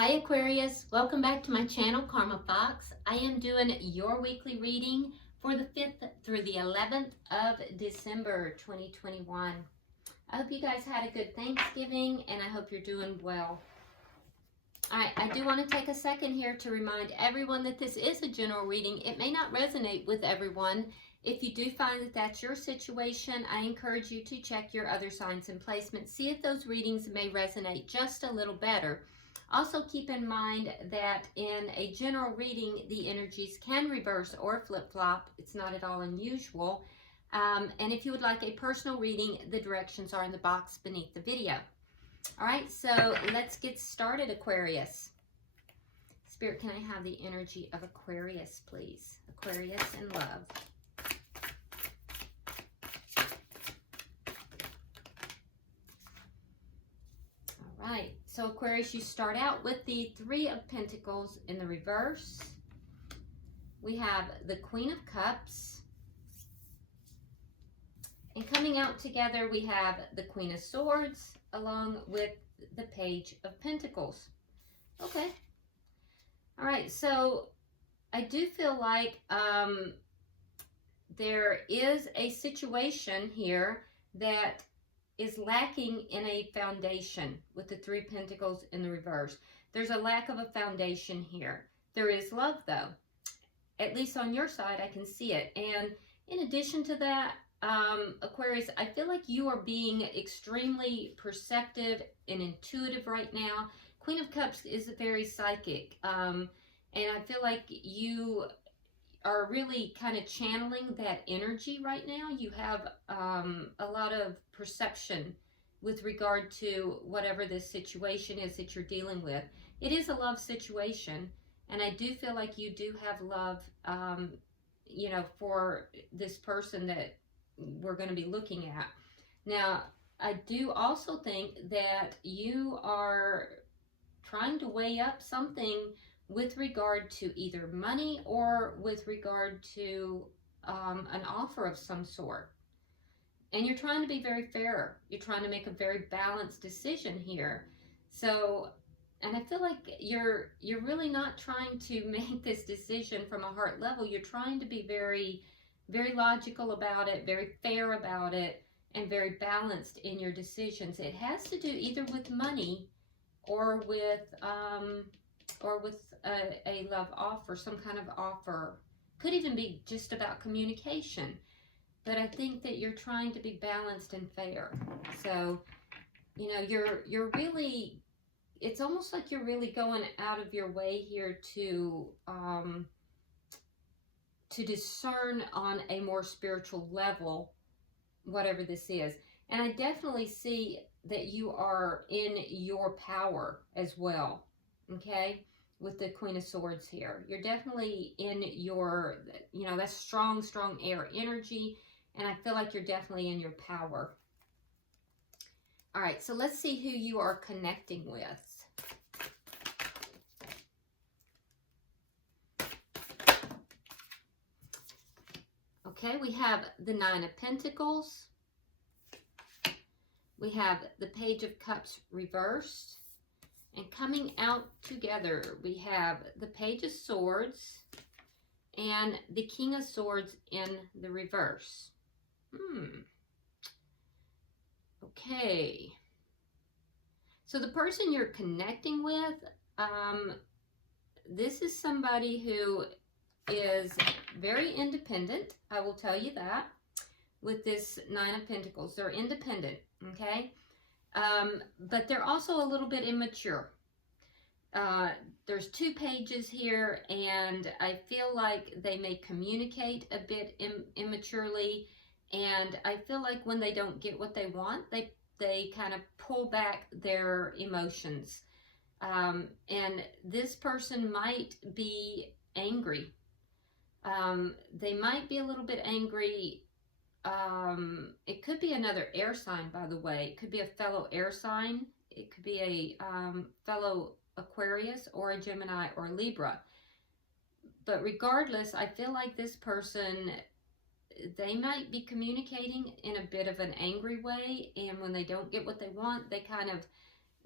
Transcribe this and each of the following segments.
Hi Aquarius, welcome back to my channel, Karma Fox. I am doing your weekly reading for the 5th through the 11th of December 2021. I hope you guys had a good Thanksgiving and I hope you're doing well. Alright, I do want to take a second here to remind everyone that this is a general reading. It may not resonate with everyone. If you do find that that's your situation, I encourage you to check your other signs and placements. See if those readings may resonate just a little better. Also keep in mind that in a general reading, the energies can reverse or flip-flop. It's not at all unusual. And if you would like a personal reading, the directions are in the box beneath the video. All right, so let's get started, Aquarius. Spirit, can I have the energy of Aquarius, please? Aquarius and love. All right, so Aquarius, you start out with the Three of Pentacles in the reverse. We have the Queen of Cups. And coming out together, we have the Queen of Swords along with the Page of Pentacles. Okay. All right, so I do feel like there is a situation here that is lacking in a foundation with the Three of Pentacles in the reverse. There's a lack of a foundation here. There is love, though. At least on your side, I can see it. And in addition to that, Aquarius, I feel like you are being extremely perceptive and intuitive right now. Queen of Cups is very psychic. And I feel like you are really kind of channeling that energy right now. You have a lot of perception with regard to whatever this situation is that you're dealing with. It is a love situation, and I do feel like you do have love, you know, for this person that we're going to be looking at. Now, I do also think that you are trying to weigh up something with regard to either money or with regard to an offer of some sort. And you're trying to be very fair. You're trying to make a very balanced decision here. So, and I feel like you're really not trying to make this decision from a heart level. You're trying to be very, very logical about it, very fair about it, and very balanced in your decisions. It has to do either with money or with a love offer, some kind of offer. Could even be just about communication. But I think that you're trying to be balanced and fair. So, you know, you're really, it's almost like you're really going out of your way here to discern on a more spiritual level, whatever this is. And I definitely see that you are in your power as well, okay? With the Queen of Swords here. You're definitely in your, you know, that's strong, strong air energy. And I feel like you're definitely in your power. All right, so let's see who you are connecting with. Okay, we have the Nine of Pentacles. We have the Page of Cups reversed. And coming out together, we have the Page of Swords and the King of Swords in the reverse. Okay. So the person you're connecting with, this is somebody who is very independent. I will tell you that. With this Nine of Pentacles, they're independent, okay? But they're also a little bit immature. There's two pages here, and I feel like they may communicate a bit immaturely, and I feel like when they don't get what they want, they kind of pull back their emotions. And this person might be angry. They might be a little bit angry. It could be another air sign, by the way. It could be a fellow air sign. It could be a fellow Aquarius or a Gemini or a Libra. But regardless, I feel like this person, they might be communicating in a bit of an angry way. And when they don't get what they want, they kind of,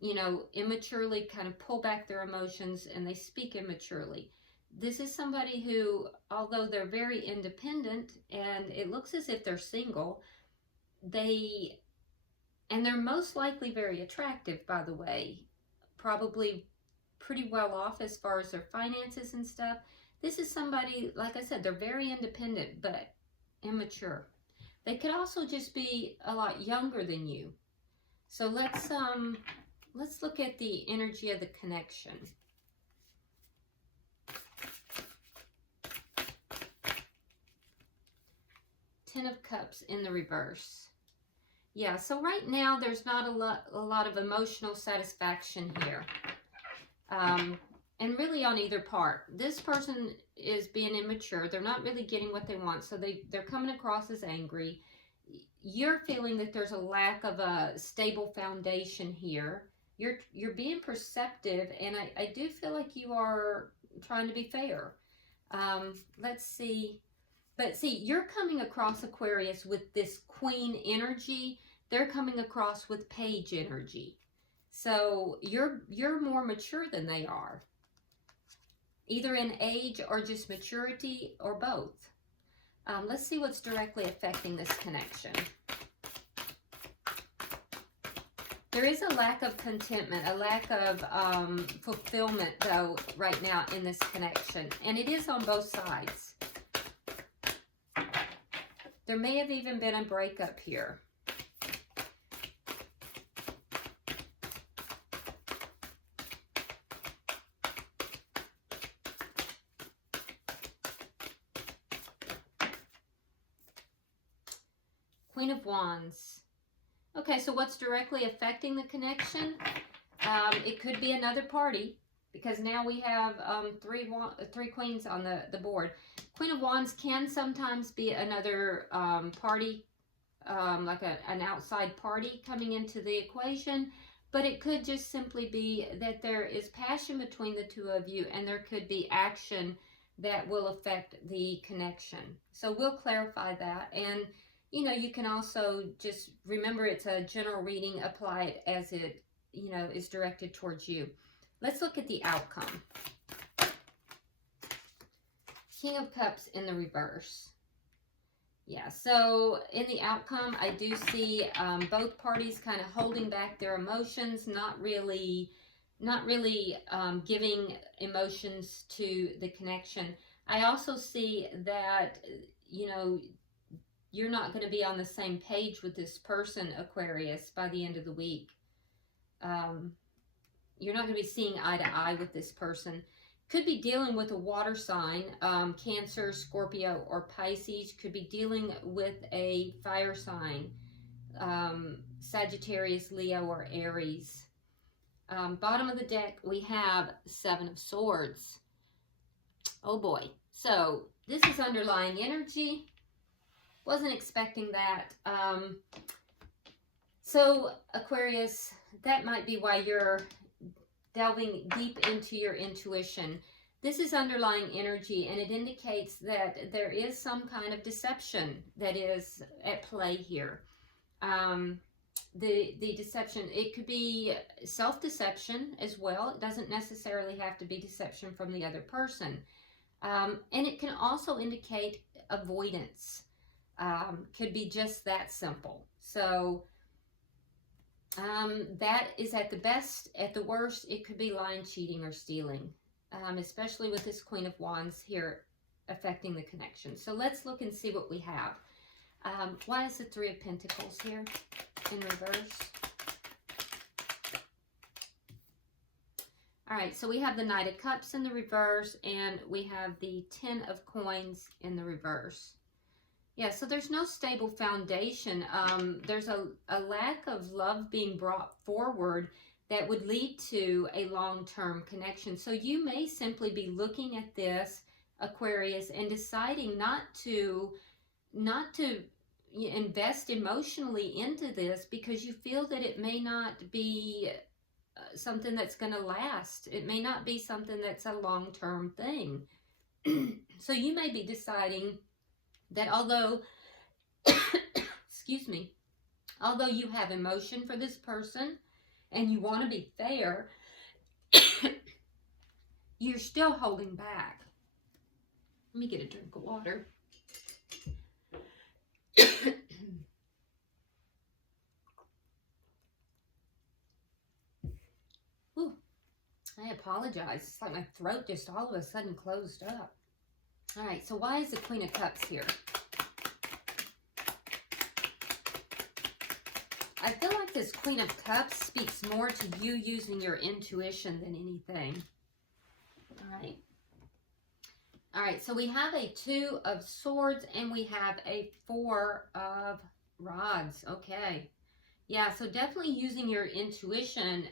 you know, immaturely kind of pull back their emotions and they speak immaturely. This is somebody who, although they're very independent and it looks as if they're single, they're most likely very attractive, by the way, probably pretty well off as far as their finances and stuff. This is somebody, like I said, they're very independent, but immature. They could also just be a lot younger than you. So let's look at the energy of the connection. Ten of Cups in the reverse. Yeah, so right now there's not a lot of emotional satisfaction here. And really on either part. This person is being immature. They're not really getting what they want, so they're coming across as angry. You're feeling that there's a lack of a stable foundation here. You're being perceptive, and I do feel like you are trying to be fair. Let's see. But see, you're coming across, Aquarius, with this Queen energy. They're coming across with Page energy. So you're more mature than they are. Either in age or just maturity or both. Let's see what's directly affecting this connection. There is a lack of contentment, a lack of fulfillment, though, right now in this connection. And it is on both sides. There may have even been a breakup here. Queen of Wands. Okay, so what's directly affecting the connection? It could be another party, because now we have three queens on the board. Queen of Wands can sometimes be another party, like an outside party coming into the equation, but it could just simply be that there is passion between the two of you, and there could be action that will affect the connection. So we'll clarify that. And you know, you can also just remember it's a general reading. Apply it as it, you know, is directed towards you. Let's look at the outcome. King of Cups in the reverse. Yeah, so in the outcome, I do see both parties kind of holding back their emotions, not really giving emotions to the connection. I also see that, you know, you're not going to be on the same page with this person, Aquarius, by the end of the week. You're not going to be seeing eye to eye with this person. Could be dealing with a water sign, Cancer, Scorpio, or Pisces. Could be dealing with a fire sign, Sagittarius, Leo, or Aries. Bottom of the deck, we have Seven of Swords. Oh boy. So this is underlying energy. Wasn't expecting that. So Aquarius, that might be why you're delving deep into your intuition. This is underlying energy, and it indicates that there is some kind of deception that is at play here. The deception, it could be self-deception as well. It doesn't necessarily have to be deception from the other person. And it can also indicate avoidance. Could be just that simple. So that is at the best. At the worst, it could be lying, cheating, or stealing, especially with this Queen of Wands here affecting the connection. So let's look and see what we have. Why is the Three of Pentacles here in reverse? All right, so we have the Knight of Cups in the reverse, and we have the Ten of Coins in the reverse. Yeah, so there's no stable foundation. There's a lack of love being brought forward that would lead to a long-term connection. So you may simply be looking at this, Aquarius, and deciding not to invest emotionally into this because you feel that it may not be something that's going to last. It may not be something that's a long-term thing. So you may be deciding that although, excuse me, although you have emotion for this person and you want to be fair, you're still holding back. Let me get a drink of water. Ooh, I apologize. It's like my throat just all of a sudden closed up. All right, so why is the Queen of Cups here? I feel like this Queen of Cups speaks more to you using your intuition than anything. All right. All right, so we have a 2 of Swords and we have a 4 of Rods. Okay. Yeah, so definitely using your intuition.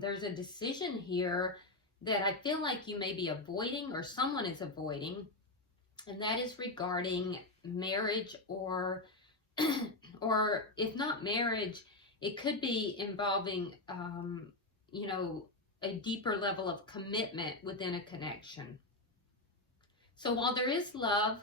There's a decision here that I feel like you may be avoiding or someone is avoiding, and that is regarding marriage or or if not marriage, it could be involving, you know, a deeper level of commitment within a connection. So while there is love,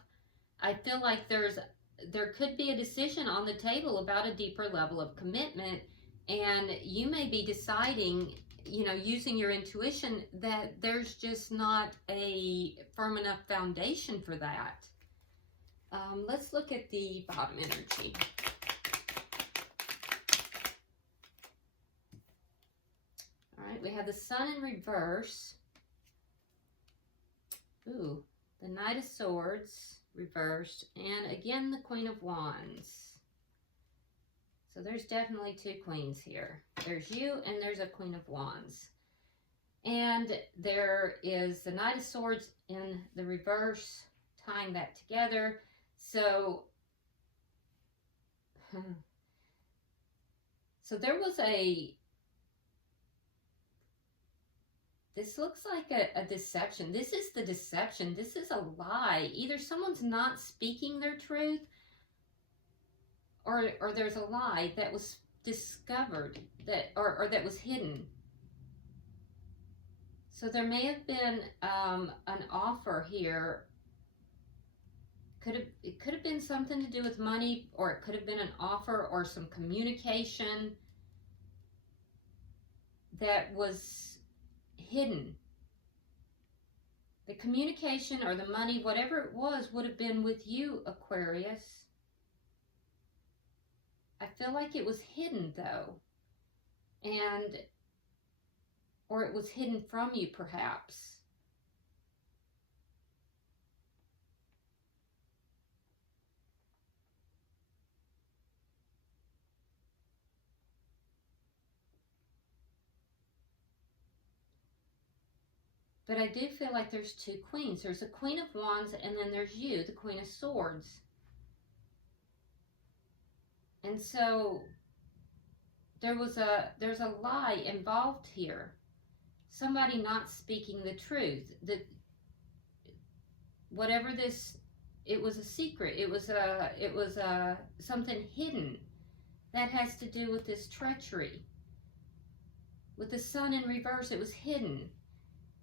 I feel like there could be a decision on the table about a deeper level of commitment, and you may be deciding, you know, using your intuition that there's just not a firm enough foundation for that. Let's look at the bottom energy. All right, we have the Sun in reverse. Ooh, the Knight of Swords reversed, and again the Queen of Wands. So there's definitely 2 queens here. There's you and there's a Queen of Wands. And there is the Knight of Swords in the reverse, tying that together. So, there was this looks like a deception. This is the deception. This is a lie. Either someone's not speaking their truth, or there's a lie that was discovered, that or that was hidden. So there may have been an offer here. It could have been something to do with money, or it could have been an offer or some communication that was hidden. The communication or the money, whatever it was, would have been with you, Aquarius. I feel like it was hidden though, or it was hidden from you perhaps. But I do feel like there's 2 queens. There's a Queen of Wands, and then there's you, the Queen of Swords. And so there's a lie involved here. Somebody not speaking the truth. Whatever this, it was a secret. It was something hidden that has to do with this treachery. With the Sun in reverse, it was hidden.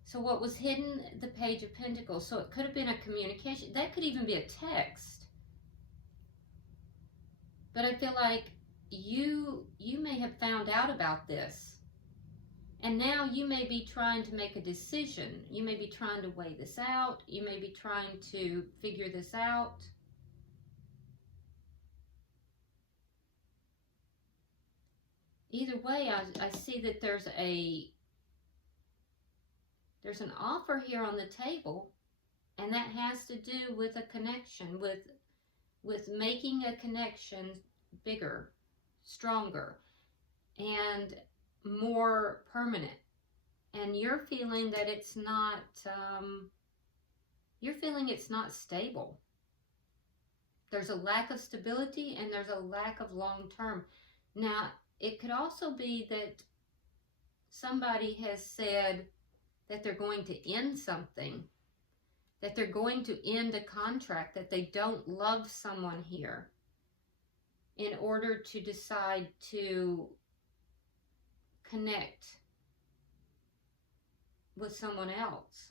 So what was hidden? The Page of Pentacles. So it could have been a communication. That could even be a text. But I feel like you may have found out about this. And now you may be trying to make a decision. You may be trying to weigh this out. You may be trying to figure this out. Either way, I see that there's an offer here on the table, and that has to do with a connection, with making a connection bigger, stronger, and more permanent. And you're feeling that it's not, stable. There's a lack of stability and there's a lack of long-term. Now, it could also be that somebody has said that they're going to end something, that they're going to end a contract, that they don't love someone here in order to decide to connect with someone else.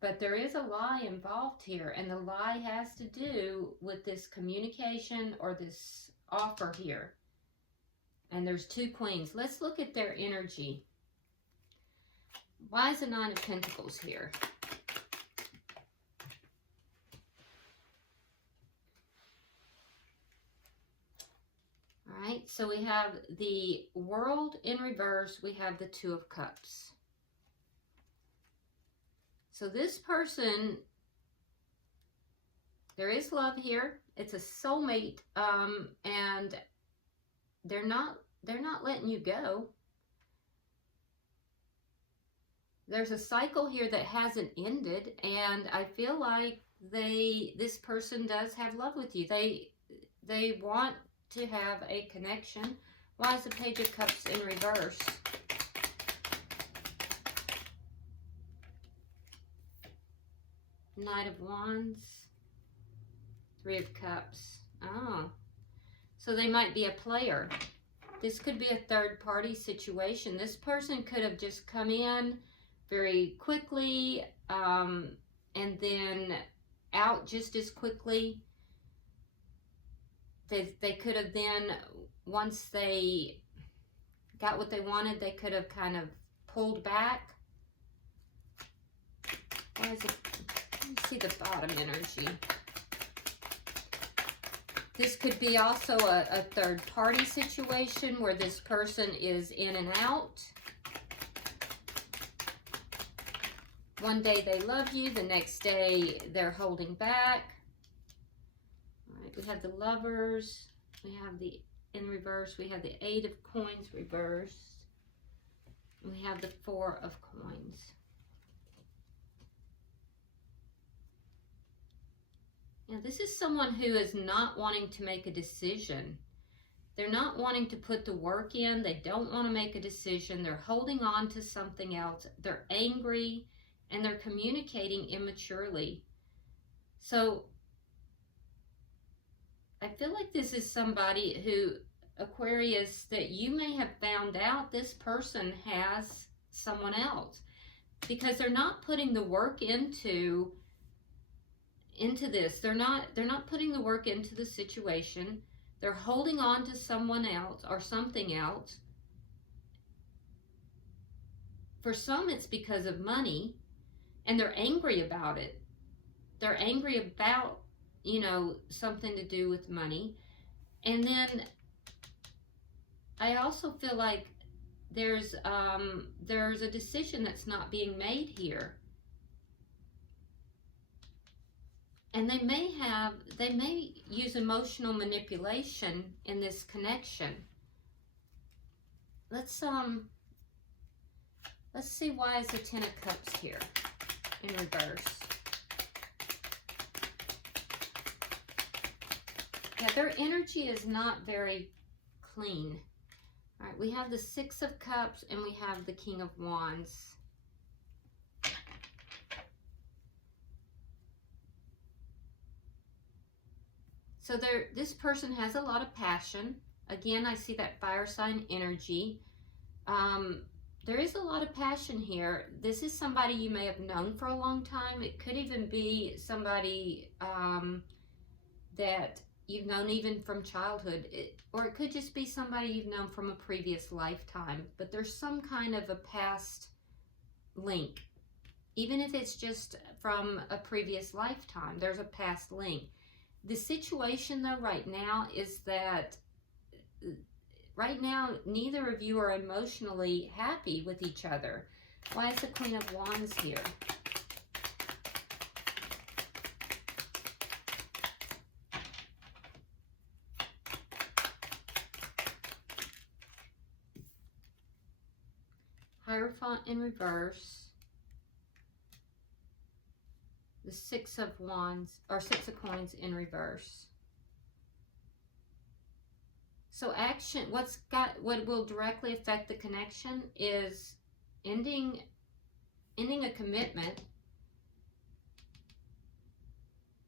But there is a lie involved here, and the lie has to do with this communication or this offer here. And there's 2 queens. Let's look at their energy. Why is the 9 of Pentacles here? All right, so we have the World in reverse. We have the 2 of Cups. So this person, there is love here. It's a soulmate, and they're not letting you go. There's a cycle here that hasn't ended, and I feel like this person does have love with you. They want to have a connection. Why is the Page of Cups in reverse? Knight of Wands, 3 of Cups. Oh, so they might be a player. This could be a third-party situation. This person could have just come in very quickly and then out just as quickly. They could have then, once they got what they wanted, they could have kind of pulled back. Why is it? Let me see the bottom energy. This could be also a third-party situation where this person is in and out. One day they love you, the next day they're holding back. All right, we have the Lovers, we have the in reverse, we have the 8 of Coins reversed, and we have the 4 of Coins. Now this is someone who is not wanting to make a decision. They're not wanting to put the work in. They don't want to make a decision. They're holding on to something else. They're angry. And they're communicating immaturely. So I feel like this is somebody who, Aquarius, that you may have found out this person has someone else, because they're not putting the work into this. They're not putting the work into the situation. They're holding on to someone else or something else. For some, it's because of money. And they're angry about it. They're angry about, you know, something to do with money. And then I also feel like there's a decision that's not being made here. And they may use emotional manipulation in this connection. Let's see, why is the 10 of Cups here in reverse? Yeah, their energy is not very clean. All right, we have the 6 of Cups and we have the King of Wands. So this person has a lot of passion. Again, I see that fire sign energy. There is a lot of passion here. This is somebody you may have known for a long time. It could even be somebody that you've known even from childhood. Or it could just be somebody you've known from a previous lifetime. But there's some kind of a past link. Even if it's just from a previous lifetime, there's a past link. The situation, though, right now is that right now, neither of you are emotionally happy with each other. Why is the Queen of Wands here? Hierophant in reverse. The 6 of Wands, or 6 of Coins in reverse. So action, what will directly affect the connection is ending a commitment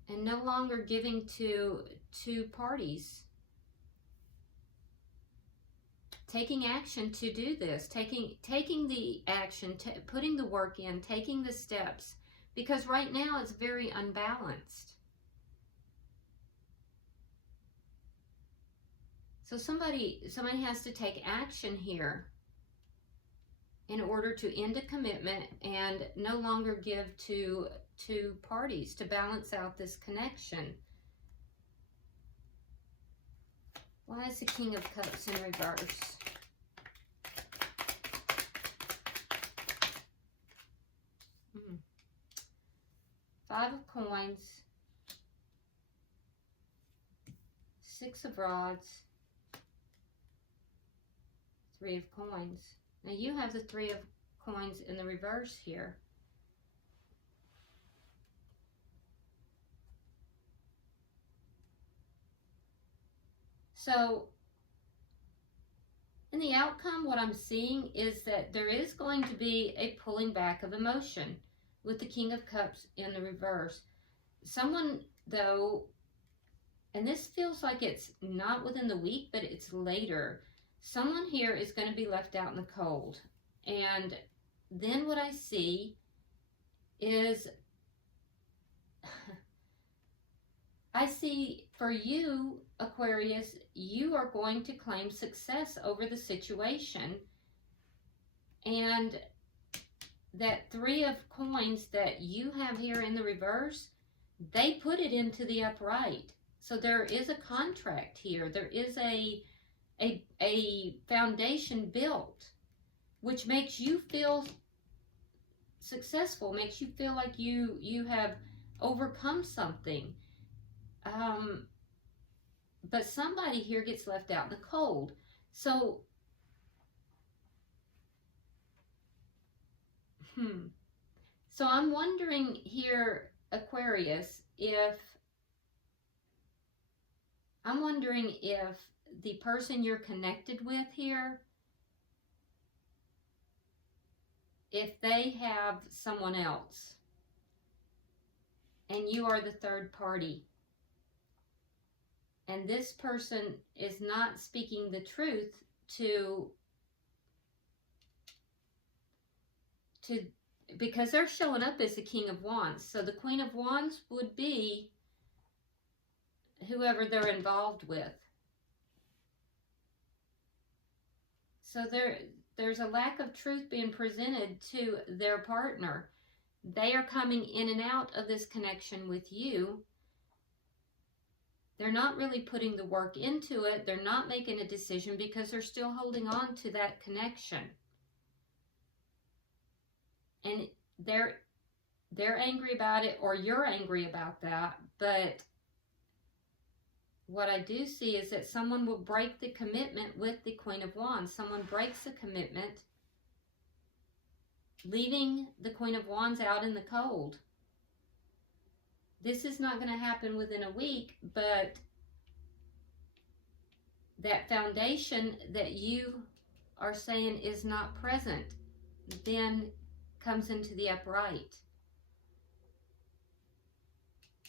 and no longer giving to two parties. Taking action to do this, taking the action, putting the work in, taking the steps, because right now it's very unbalanced. So somebody has to take action here in order to end a commitment and no longer give to two parties to balance out this connection. Why is the King of Cups in reverse? Five of Coins, Six of Rods, Three of Coins. Now you have the Three of Coins in the reverse here. So in the outcome, what I'm seeing is that there is going to be a pulling back of emotion with the King of Cups in the reverse. Someone, though, and this feels like it's not within the week, but it's later, someone here is going to be left out in the cold. And then what I see is, I see for you, Aquarius, you are going to claim success over the situation. And that Three of Coins that you have here in the reverse, they put it into the upright. So there is a contract here. There is a foundation built, which makes you feel successful, makes you feel like you have overcome something. But somebody here gets left out in the cold. So, So I'm wondering here, Aquarius, if the person you're connected with here, if they have someone else and you are the third party, and this person is not speaking the truth because they're showing up as the King of Wands. So the Queen of Wands would be whoever they're involved with. So there's a lack of truth being presented to their partner. They are coming in and out of this connection with you. They're not really putting the work into it. They're not making a decision because they're still holding on to that connection. And they're angry about it, or you're angry about that. But what I do see is that someone will break the commitment with the Queen of Wands. Someone breaks the commitment, leaving the Queen of Wands out in the cold. This is not going to happen within a week, but that foundation that you are saying is not present then comes into the upright,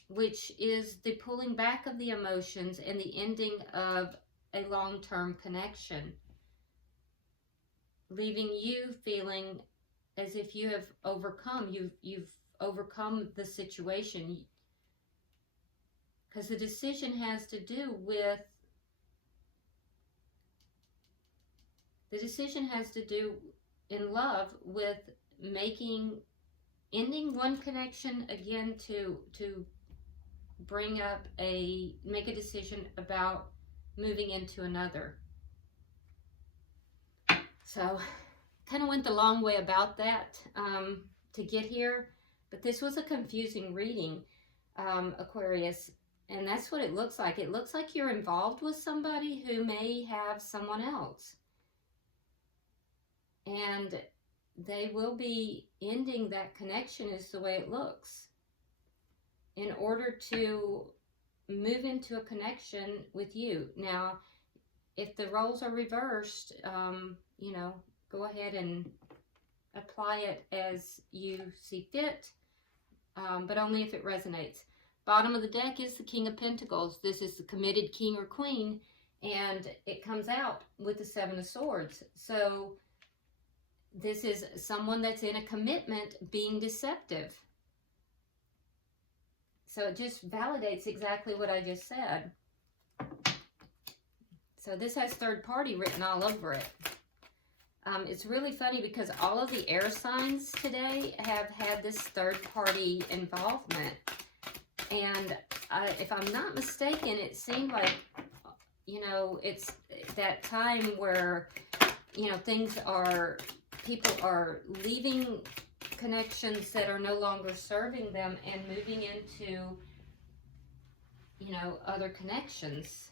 which is the pulling back of the emotions and the ending of a long-term connection, leaving you feeling as if you have overcome, you've overcome the situation. Because the decision has to do with, in love with ending one connection again to make a decision about moving into another. So kind of went the long way about that to get here, but this was a confusing reading, Aquarius. And that's what it looks like. It looks like you're involved with somebody who may have someone else. And they will be ending that connection, is the way it looks, in order to move into a connection with you. Now, if the roles are reversed, you know, go ahead and apply it as you see fit, but only if it resonates. Bottom of the deck is the King of Pentacles. This is the committed king or queen, and it comes out with the Seven of Swords. So this is someone that's in a commitment being deceptive. So it just validates exactly what I just said. So this has third party written all over it. It's really funny because all of the air signs today have had this third party involvement. And if I'm not mistaken, it seemed like, you know, it's that time where, you know, people are leaving connections that are no longer serving them and moving into, you know, other connections.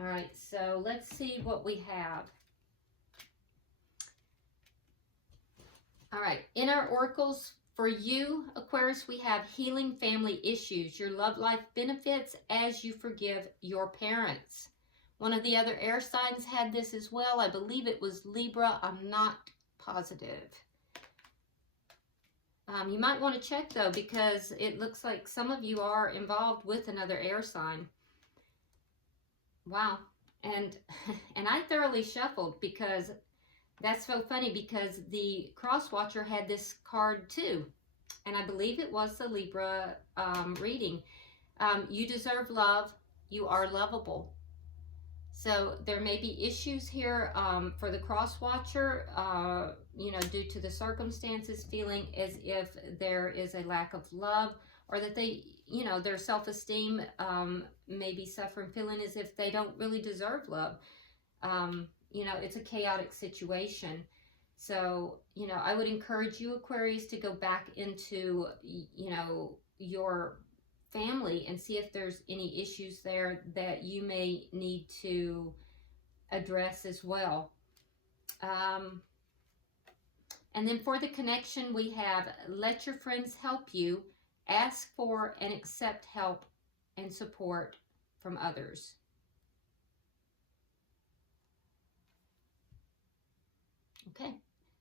All right, so let's see what we have. All right, in our oracles for you, Aquarius, we have healing family issues. Your love life benefits as you forgive your parents. One of the other air signs had this as well. I believe it was Libra. I'm not positive. You might want to check, though, because it looks like some of you are involved with another air sign. Wow. And I thoroughly shuffled because that's so funny, because the cross watcher had this card too. And I believe it was the Libra reading. You deserve love. You are lovable. So there may be issues here for the cross watcher, you know, due to the circumstances, feeling as if there is a lack of love, or that they, you know, their self-esteem may be suffering, feeling as if they don't really deserve love. You know, it's a chaotic situation. So, you know, I would encourage you, Aquarius, to go back into, you know, your family and see if there's any issues there that you may need to address as well. And then for the connection, we have let your friends help you, ask for and accept help and support from others. Okay,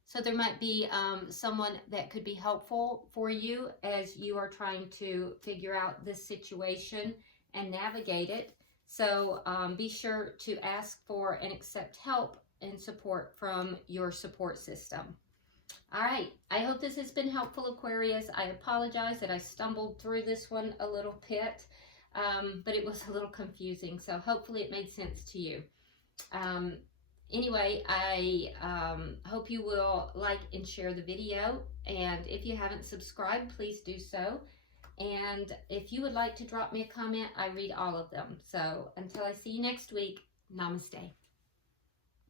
so there might be someone that could be helpful for you as you are trying to figure out this situation and navigate it. So be sure to ask for and accept help and support from your support system. All right, I hope this has been helpful, Aquarius. I apologize that I stumbled through this one a little bit, but it was a little confusing, so hopefully it made sense to you. Anyway, I hope you will like and share the video, and if you haven't subscribed, please do so. And if you would like to drop me a comment, I read all of them. So until I see you next week, namaste.